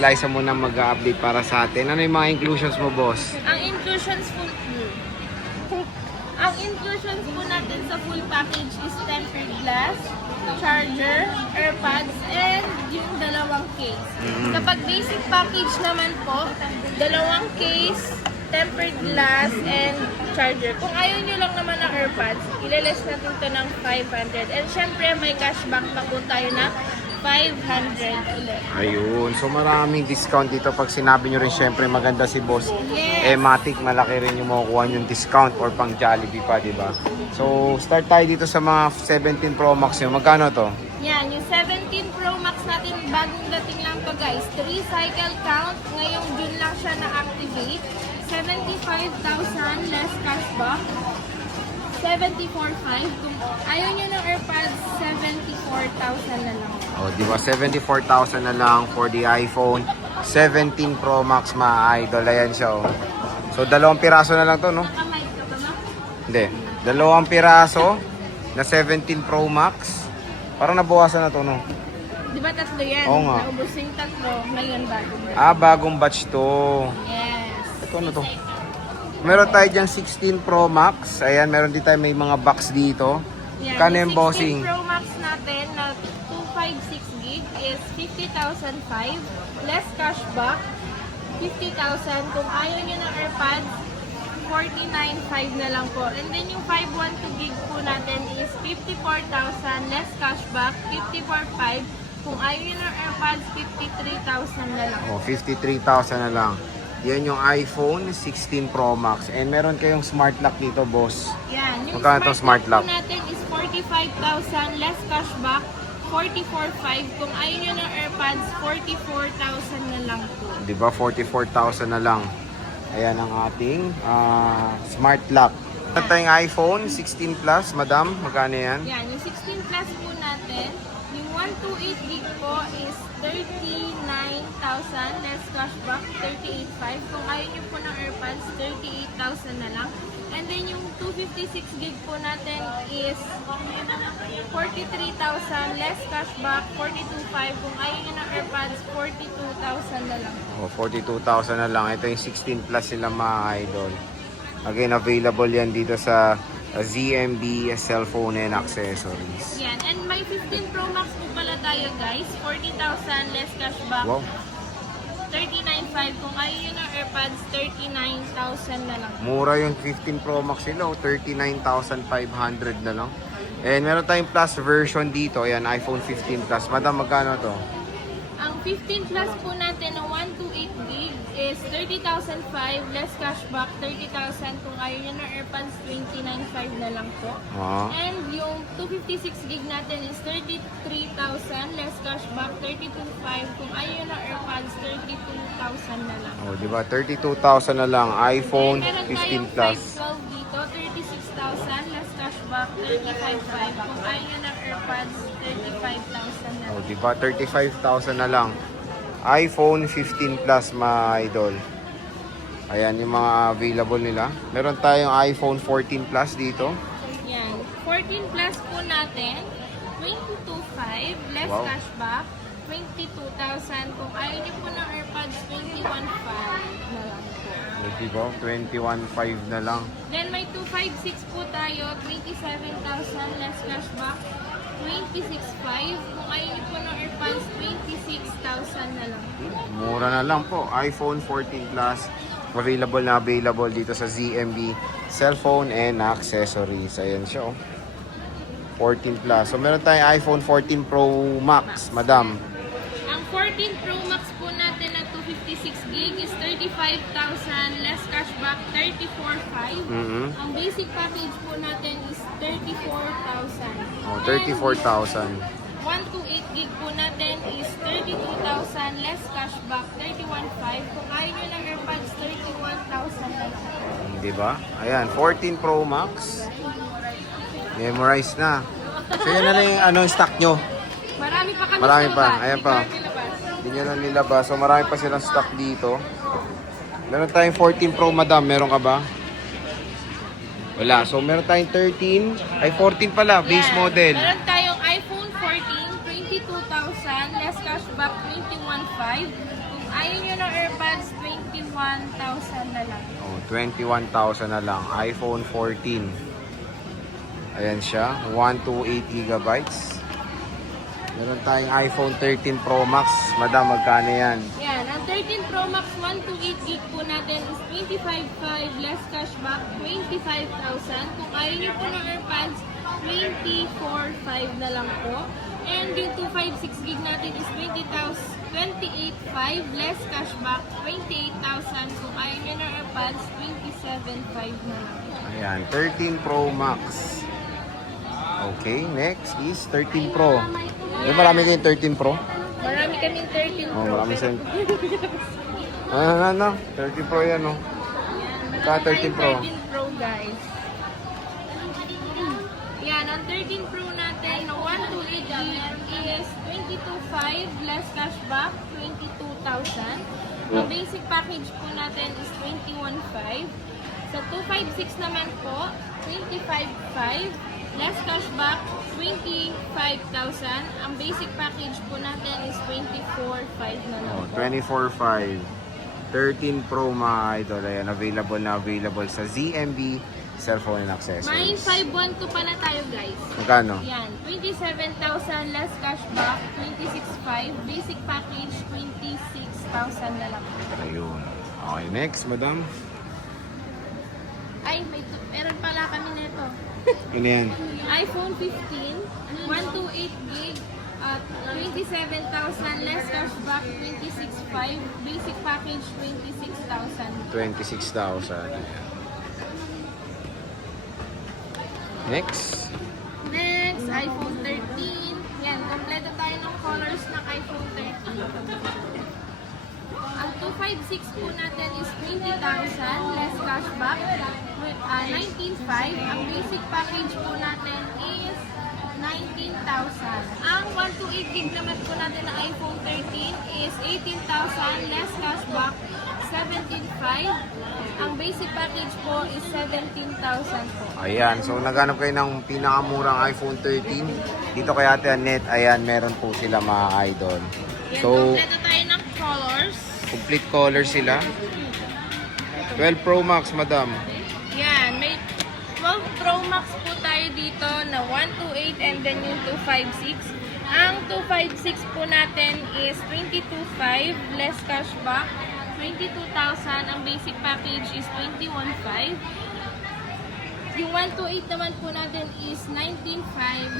Liza muna mag-update para sa atin. Ano yung mga inclusions mo, boss? Ang inclusions po natin sa full package is tempered glass, charger, AirPods, and yung dalawang case. Kapag basic package naman po, dalawang case, tempered glass, and charger. Kung ayaw nyo lang naman ng AirPods, ilales natin ito ng 500. And syempre, may cashback pa po tayo na 500 ulit. Ayun. So maraming discount dito. Pag sinabi nyo rin syempre maganda si boss. Yes. Matic, malaki rin yung makukuha yung discount or pang Jollibee pa, di ba? So start tayo dito sa mga 17 Pro Max nyo. Magkano to? Yan, yung 17 Pro Max natin, bagong dating lang to guys. 3 cycle count. Ngayong June lang siya na-activate. 75,000 less cashback. 74,500. Kung ayaw nyo ng AirPods, 74,000 na lang. O, di ba? 74,000 na lang for the iPhone 17 Pro Max, mga idol. Ayan siya, oh. So, 2 piraso na lang to, no? Nakamike ka ba, ma? Hindi. 2 piraso na 17 Pro Max. Parang nabawasan na to, no? Di ba tatlo yan? Oo nga. Naubos yung tatlo. Ngayon bago. Bagong batch to. Yes. Ito, ano to? Meron tayo dyang 16 Pro Max. Ayan, meron din tayo may mga box dito. Yan, Kano yung yung bossing? 16 Pro Max natin na 256 gig is 50,005. Less cashback, 50,000. Kung ayaw nyo ng AirPods, 49,500 na lang po. And then yung 512 gig po natin is 54,000. Less cashback, 54,500. Kung ayaw nyo ng AirPods, 53,000 na lang. Oh, 53,000 na lang. Yan yung iPhone 16 Pro Max. And meron kayong smart lock dito, boss. Yan. Yung Magkano to smart lock? po natin is 45,000. Less cashback, 44,500. Kung ayaw nyo ng AirPods, 44,000 na lang po. Di ba? 44,000 na lang. Ayan ang ating smart lock. Meron tayong iPhone 16 Plus, madam. Magkano yan? Yan. Yung 16 Plus po natin, yung 128 gig po is 39,000. Less cashback, 38,500. Kung ayaw nyo po ng AirPods, 38,000 na lang. And then yung 256 gig po natin is 43,000. Less cashback, 42,500. Kung ayaw nyo ng AirPods, 42,000 na lang. Oh, 42,000 na lang. Ito yung 16 Plus sila, mga idol. Again, available yan dito sa ZMB Cellphone and Accessories. Yan. And may 15 Pro Max po pala tayo guys. 40,000 less cashback. Wow. 39,500. Kung ayaw nyo ng AirPods, 39,000 na lang. Mura yung 15 Pro Max nila. 39,500 na lang. And meron tayong Plus version dito. Ayan, iPhone 15 Plus. Madam, magkano to? Ang 15 Plus po natin na 128 gig is 30,005. Less cashback, 30,000. Kung ayaw nyo ng AirPods, 29,500 na lang po. And yung 256 gig natin is 33,000. Less cashback, 32,500. Kung ayaw nyo ng AirPods, 32,000 na lang. Oh, di ba? 32,000 na lang. iPhone Meron 15 tayong Plus. 512 dito, 36,000. Less cashback, 35,500. Kung ayaw nyo ng AirPods, 35,000 na Oh, lang. di ba? 35,000 na lang. iPhone 15 Plus, mga idol. Ayan yung mga available nila. Meron tayong iPhone 14 Plus dito. Yan. 14 Plus po natin, 22,500. Less Wow. cashback, 22,000. Kung ayaw nyo po ng AirPods, 21,500 na lang po. Oh, di ba? 21,500 na lang. Then may 256 po tayo, 27,000 less cashback, 26,500. Kung ayaw nyo po ng AirPods, 26,000 na lang. Mura na lang po. iPhone 14 Plus. Available dito sa ZMB Cellphone and Accessories. Ayan siya, oh. 14 Plus. So meron tayong iPhone 14 Pro Max, madam. Ang 14 Pro Max po natin na 256 gig is 35,000 less cashback, 34,500. Ang basic package po natin is 34,000. Oh, 34,000. 128 gig po natin is 32,000 less cashback, 31,500. Kung ayaw nyo ng AirPods, 31,000 na lang. Di ba? Ayan, 14 Pro Max. Memorize na. So yan na lang yung stock nyo. Marami pa kami Marami sa pa. labas. Ayan Hindi pa. pa nilabas. Hindi nyo na nilabas. So marami pa silang stock dito. Meron tayong 14 Pro, madam. Meron ka ba? Wala. So meron tayong 13. Ay, 14 pala. Base Yan. model. Meron tayong iPhone 14, 22,000 less cashback, 21,500. Kung ayaw nyo ng AirPods, 21,000 na lang. Oh, 21,000 na lang. iPhone 14. Ayan siya. 128 gigabytes. Meron tayong iPhone 13 Pro Max. Madam, magkano yan? Yan, ang 13 Pro Max 128 gig po natin is 25,500 less cashback, 25,000. Kung ayaw nyo po ng AirPods, 24,500 na lang po. And yung 256 gig natin is 28,500 less cashback, 28,000. Kung ayaw nyo ng AirPods, 27,500 na lang. Ayan, 13 Pro Max. Okay, next is 13 Pro. Yung marami din 13 Pro. Marami kaming 13 Pro. Oh, marami pero... Ano, 13 Pro yan, oh. Yan, Ka 13 Pro. 13 Pro, guys. Yan, ang 13 Pro natin na 128 gig is 22,500 less cashback, 22,000. Ang basic package po natin is 21,500. Sa 256 naman po, 25,500 less cashback, 25,000. Ang basic package po natin is 24,500 na lang. Oh, 24.5. 13 Pro mga idol. Ayan, available sa ZMB Cellphone and May Accessories. 512 pala tayo, guys. Magkano? Yan, 27,000 less cashback, 26,500. Basic package, 26,000 na lang. Ayun. Okay, next, madam. Ay, meron pala kami nito. Ano yan? iPhone 15, 128 gig, at 27,000 less cashback, 26,500. Basic package, 26,000. 26,000. Next. Next, iPhone 13. Yan, kompleto tayo ng colors ng iPhone 13. Ang 256 po natin is 20,000 less cashback, 19,500. Ang basic package po natin is 19,000. Ang 128 gig naman po natin ng iPhone 13 is 18,000 less cashback, 17,500. Ang basic package po is 17,000 po. Ayan, so naghanap kayo ng pinakamurang iPhone 13. Dito kay Ate Annette, ayan, meron po sila mga idol. Yan, So, kompleto tayo ng colors. complete color sila. 12 Pro Max, madam. Yan, may 12 Pro Max po tayo dito na 128 and then yung 256. Ang 256 po natin is 22,500 less cashback, 22,000. Ang basic package is 21,500. Yung 128 naman po natin is 19,500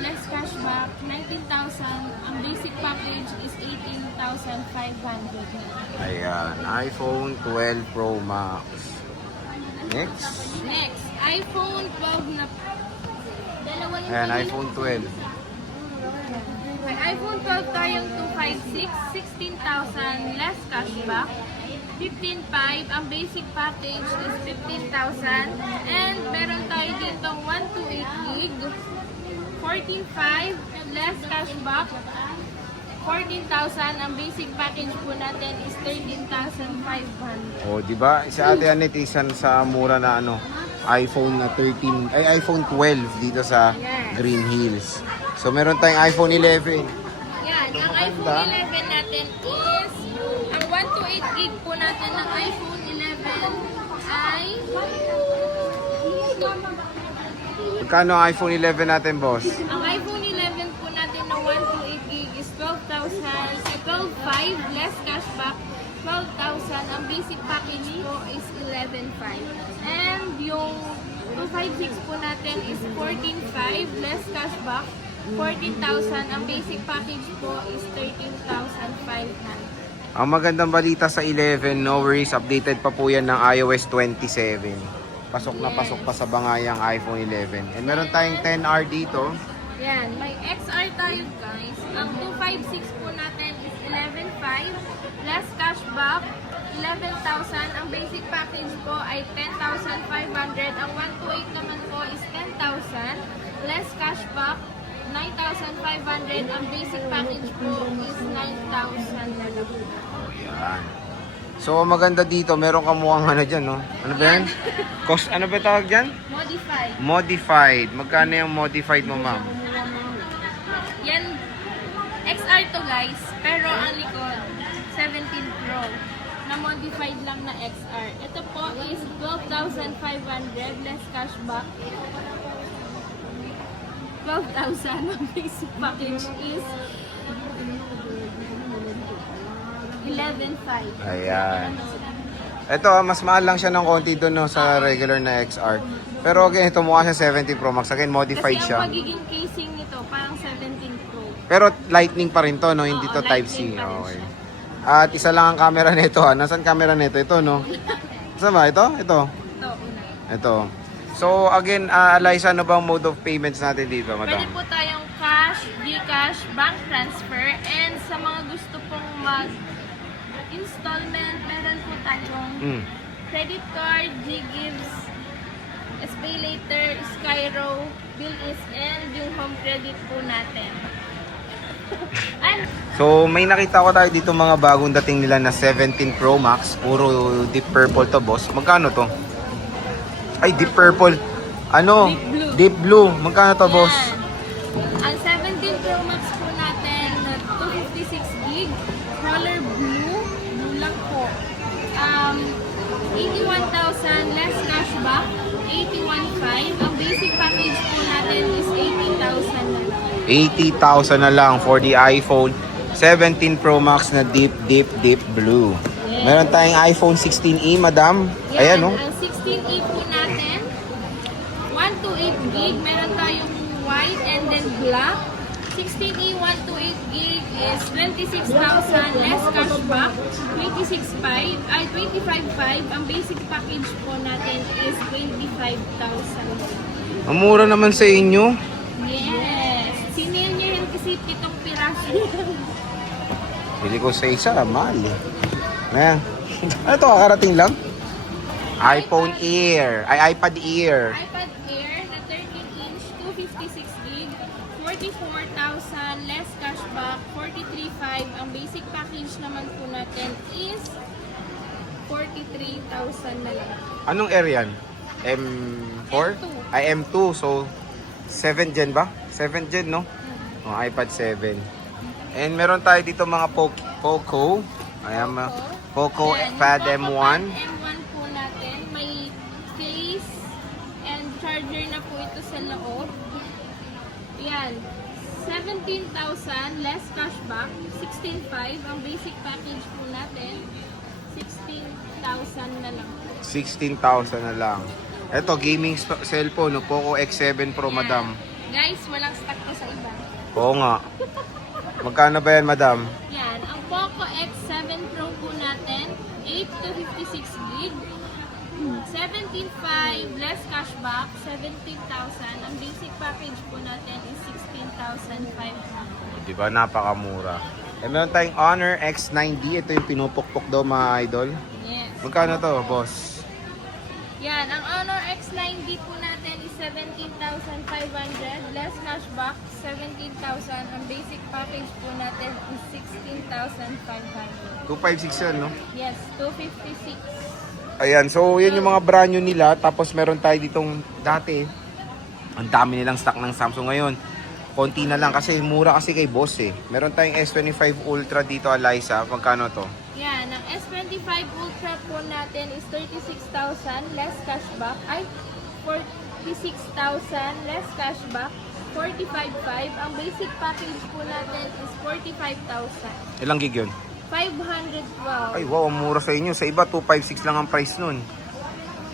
less cashback, 19,000. Ang basic package is 18,500. Ayan, iPhone 12 Pro Max. Next. Next, iPhone 12 na dalawa yung Ayan, pili- iPhone 12. May iPhone 12 tayong 256, 16,000 less cashback, 15,500. Ang basic package is 15,000. And meron tayo ditong 128 gig, 14,500 less cashback, 14,000. Ang basic package po natin is 13,500. O, di ba? Si Ate Annette isan sa mura na iPhone na 13, ay iPhone 12 dito sa Yes. Green Hills. So meron tayong iPhone 11. Yan, ang iPhone 11 natin is, ang 128 gig po natin ng iPhone 11 ay, Magkano ang iPhone 11 natin, boss? ang iPhone 11 po natin ng 128 gig is 12,500 less cashback, 12,000. Ang basic package po is 11,500. And yung 256 po natin is 14,500 less cashback, 14,000. Ang basic package po is 13,500. Ang magandang balita sa 11, no worries, updated pa po yan ng iOS 27. Pasok na pasok pa sa bangayang iPhone 11. And meron tayong 10R dito. Yan, may XR tayo, guys. Ang 256 po natin is 11,500 less cashback, 11,000. Ang basic package po ay 10,500. Ang 128 naman po is 10,000 less cashback, 9,500. Ang basic package po is 9,000 na lang. Yan. So, maganda dito, meron ka mukhang dyan, no? Ano ba yan? Cost, ano ba tawag dyan? Modified. Modified. Magkano yung modified mo, ma'am? Yan, XR to, guys. Pero ang likod, 17 Pro na modified lang na XR. Ito po is 12,500 less cashback. 12,000 ang basic package is 11,500. Ayan. Ito, mas mahal lang siya ng konti doon no, sa regular na XR. Pero again, ito mukha siya 70 Pro Max. Again, modified Kasi siya. ang magiging casing nito parang 17 Pro. Pero lightning pa rin to, no? Hindi Oo, to Type-C. lightning pa rin Okay. siya. At isa lang ang camera nito, ha? Nasaan camera nito? Ito, no? Saan ba? Ito? Ito, una. Ito. So, again, Eliza, ano bang mode of payments natin dito, Pwede madam? po tayong cash, Gcash, bank transfer, and sa mga gusto pong mag-installment, meron po tayong Mm. credit card, Ggives, SPayLater, Skyro, Bilis, and yung home credit po natin. And So, may nakita ko tayo dito mga bagong dating nila na 17 Pro Max. Puro deep purple to, boss. Magkano to? Ay, deep purple. Ano? Deep blue. Deep blue. Magkano to, boss? yan. Ang 17 Pro Max po natin na 256 gig, color blue, blue lang po. 81,000 less cashback, 81,500. Ang basic package po natin is 18,000 na lang. 80,000 na lang for the iPhone 17 Pro Max na deep blue. Yes. Meron tayong iPhone 16e, madam. Yan, Ayan, no? ang 16E po natin, 128 gig, meron tayong white and then black. 16E 128 gig is 26,000 less cashback, 25,500. Ang basic package po natin is 25,000. Ang mura naman sa inyo. Yes! Sinil niya yan kasi 7 piraso. Bili ko sa isa, mahal eh. Ayan. Ano to, kakarating lang? iPhone Air. Ay, iPad Air. iPad Air na 13-inch, 256 gig, 44,000 less cashback, 43,500. Ang basic package naman po natin is 43,000 na lang. Anong Air yan? M4? M2. Ay, M2. So, 7 gen ba? 7 gen, no? Oh, iPad 7. And meron tayo dito mga Poco. Ayan, Poco Yan, Pad yung Poco M1. Pad M1 po natin. May case and charger na po ito sa loob. Yan. 17,000 less cashback. 16,500. Ang basic package po natin, 16,000 na lang. 16,000 na lang. Ito, gaming cellphone, no? Poco X7 Pro, Yan. madam. Guys, walang stock to sa iba. Oo nga. Magkano ba yan, madam? Yan. Ang Poco X7 Pro po natin, 8 to 56 gig. 17,500 less cashback, 17,000. Ang basic package po natin is 16,500. Diba? Napakamura. Eh, meron tayong Honor X9D. Ito yung pinupukpok daw, mga idol. Yes. Magkano to, boss? Yan. Ang Honor X9D po natin is 17,500 less cashback, 17,000. Ang basic package po natin is 16,500. 256 yan, no? Yes, 256. Ayan, so yun yung mga brand new nila. Tapos meron tayo ditong dati. Ang dami nilang stock ng Samsung ngayon. Konti na lang kasi mura kasi kay boss eh. Meron tayong S25 Ultra dito, Eliza. Magkano to? Yan, ang S25 Ultra po natin is 36,000 less cashback. Ay, 46,000 less cashback. 45,500. Ang basic package po natin is 45,000. Ilang gig yun? 512. Ay, wow, ang mura sa inyo. Sa iba, 256 lang ang price nun.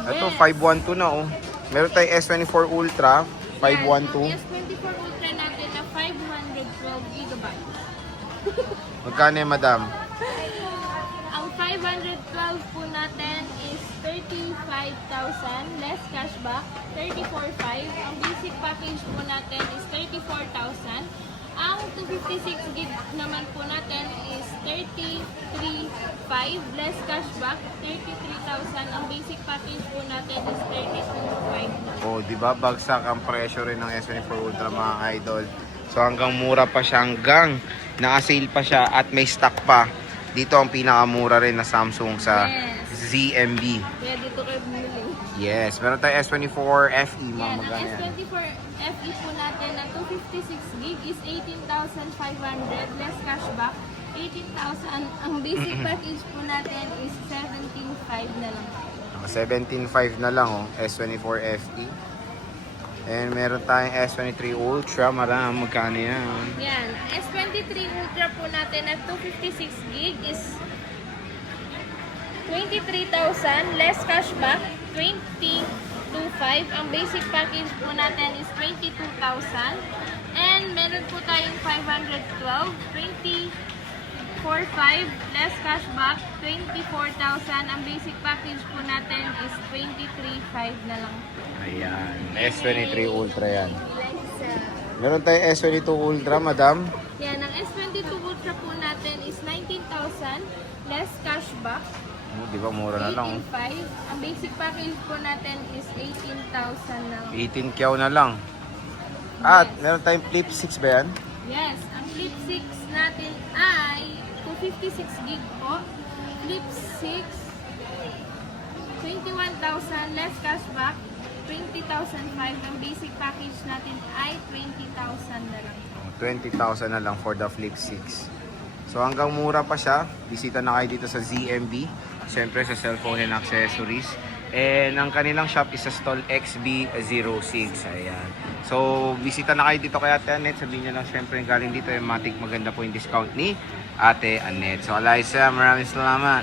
Ito, Yes. 512 na, oh. Meron tayong S24 Ultra, 512. Yan, ang S24 Ultra natin na 512 gigabytes. Magkano yan, madam? Ang 512 po natin is 35,000 less cashback, 34,500. Ang basic package po natin is 34,000. Ang 256 gig naman po natin is 33,500 less cashback, 33,000. Ang basic package po natin is 32,500. Oh, di ba? Bagsak ang presyo rin ng S24 Ultra, mga idol. So hanggang mura pa siya, hanggang naka-sale pa siya at may stock pa. Dito ang pinakamura rin na Samsung sa Yes. ZMB. Kaya dito kayo bumili. Yes, meron tayong S24 FE, mga Yan, ang magana yan. S24 FE po natin na 256 gig is 18,500 less cashback, 18,000. Ang basic package po natin is 17,500 na lang. 17.5 na lang oh, S24 FE. And meron tayong S23 Ultra, marami, magkano yan? Yan, S23 Ultra po natin at 256 gig is 23,000 less cashback, 20,250. Ang basic package po natin is 22,000. And meron po tayong 512, 24,500 less cashback, 24,000. Ang basic package po natin is 23,500 na lang. Ayan, S23 Ultra yan. Meron tayong S22 Ultra, madam. Yan, ang S22 Ultra po natin is 19,000 less cashback. Oh, di ba mura na lang? 18,500. Ang basic package po natin is 18,000 na lang. 18 kyaw na lang. At meron tayong Flip 6 ba yan? Yes, ang Flip 6 natin ay 256 gig po. Flip 6, 21,000 less cashback, 20,500. Ang basic package natin ay 20,000 na lang. 20,000 na lang for the Flip 6. So hanggang mura pa siya. Bisita na kayo dito sa ZMB. Siyempre sa cellphone and accessories. And ang kanilang shop is sa stall XB06. Ayan. So bisita na kayo dito kay Ate Annette. Sabihin niyo lang siyempre galing dito yung matik maganda po yung discount ni Ate Annette. So Eliza, maraming salamat.